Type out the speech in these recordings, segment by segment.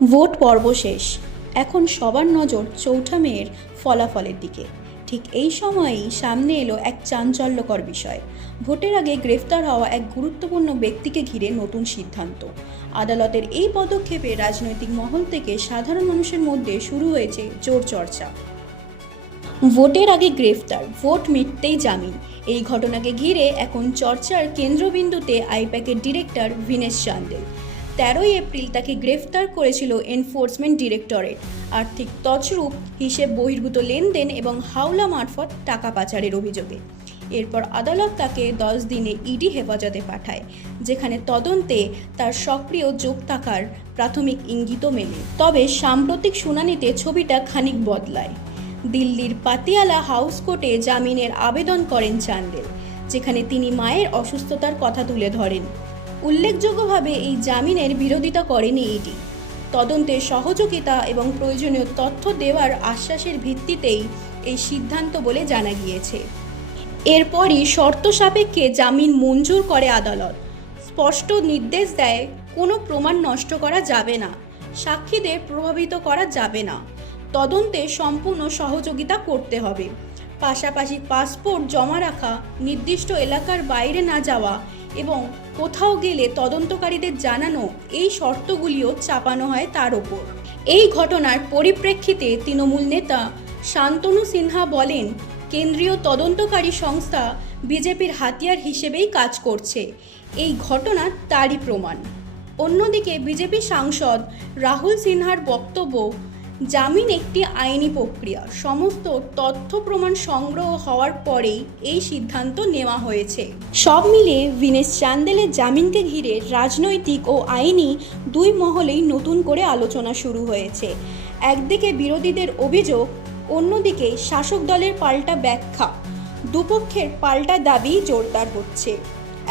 Vote পর্ব শেষ। এখন সবার নজর চৌঠা মেয়ের ফলাফলের দিকে। ঠিক এই সময়েই সামনে এলো এক চাঞ্চল্যকর বিষয়। ভোটের আগে গ্রেফতার হওয়া এক গুরুত্বপূর্ণ ব্যক্তিকে ঘিরে নতুন সিদ্ধান্ত। আদালতের এই পদক্ষেপে রাজনৈতিক মহল থেকে সাধারণ মানুষের মধ্যে শুরু হয়েছে জোর চর্চা। ভোটের আগে গ্রেফতার, ভোট মিটতেই জামিন। এই ঘটনাকে ঘিরে এখন চর্চার কেন্দ্রবিন্দুতে আইপ্যাকের ডিরেক্টর ভিনেশ চান্দেল। 13 এপ্রিল তাকে গ্রেফতার করেছিল এনফোর্সমেন্ট ডিরেক্টরেট আর্থিক তছরূপ, হিসেব বহির্ভূত লেনদেন এবং হাওলা মারফত টাকা পাচারের অভিযোগে। এরপর আদালত তাকে 10 দিনে ইডি হেফাজতে পাঠায়, যেখানে তদন্তে তার সক্রিয় যোগ থাকার প্রাথমিক ইঙ্গিতও মেলে। তবে সাম্প্রতিক শুনানিতে ছবিটা খানিক বদলায়। দিল্লির পাতিয়ালা হাউস কোর্টে জামিনের আবেদন করেন চান্দেল, যেখানে তিনি মায়ের অসুস্থতার কথা তুলে ধরেন। উল্লেখযোগ্যভাবে এই জামিনের বিরোধিতা করেনি ইডি। তদন্তের সহযোগিতা এবং প্রয়োজনীয় তথ্য দেওয়ার আশ্বাসের ভিত্তিতেই এই সিদ্ধান্ত বলে জানা গিয়েছে। এরপরই শর্ত সাপেক্ষে জামিন মঞ্জুর করে আদালত। স্পষ্ট নির্দেশ দেয়, কোনো প্রমাণ নষ্ট করা যাবে না, সাক্ষীদের প্রভাবিত করা যাবে না, তদন্তে সম্পূর্ণ সহযোগিতা করতে হবে। পাশাপাশি পাসপোর্ট জমা রাখা, নির্দিষ্ট এলাকার বাইরে না যাওয়া এবং কোথাও গেলে তদন্তকারীদের জানানো, এই শর্তগুলিও চাপানো হয় তার ওপর। এই ঘটনার পরিপ্রেক্ষিতে তৃণমূল নেতা শান্তনু সিনহা বলেন, কেন্দ্রীয় তদন্তকারী সংস্থা বিজেপির হাতিয়ার হিসেবেই কাজ করছে। এই ঘটনা তারই প্রমাণ। অন্যদিকে বিজেপি সাংসদ রাহুল সিনহার বক্তব্য, জামিন একটি আইনি প্রক্রিয়া, সমস্ত তথ্য প্রমাণ সংগ্রহ হওয়ার পরেই এই সিদ্ধান্ত নেওয়া হয়েছে। সব মিলিয়ে ভিনেশ চান্দেলের জামিনকে ঘিরে রাজনৈতিক ও আইনি দুই মহলেই নতুন করে আলোচনা শুরু হয়েছে। একদিকে বিরোধীদের অভিযোগ, অন্যদিকে শাসক দলের পাল্টা ব্যাখ্যা। দুপক্ষের পাল্টা দাবি জোরদার হচ্ছে।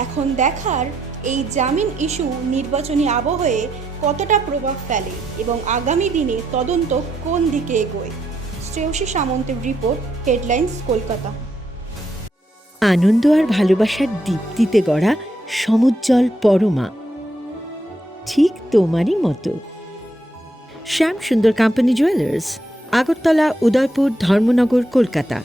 এখন দেখার, এই জামিন ইস্যু নির্বাচনী আবহে কতটা প্রভাব ফেলে এবং আগামী দিনে তদন্ত কোন দিকে এগোয়। শ্রেয়সী সামন্তের রিপোর্ট, হেডলাইন্স, কলকাতা। আনন্দ আর ভালোবাসার দীপ্তিতে গড়া সমুজ্জ্বল পরমা, ঠিক তোমারই মতো। শ্যাম সুন্দর কোম্পানি জুয়েলার্স, আগরতলা, উদয়পুর, ধর্মনগর, কলকাতা।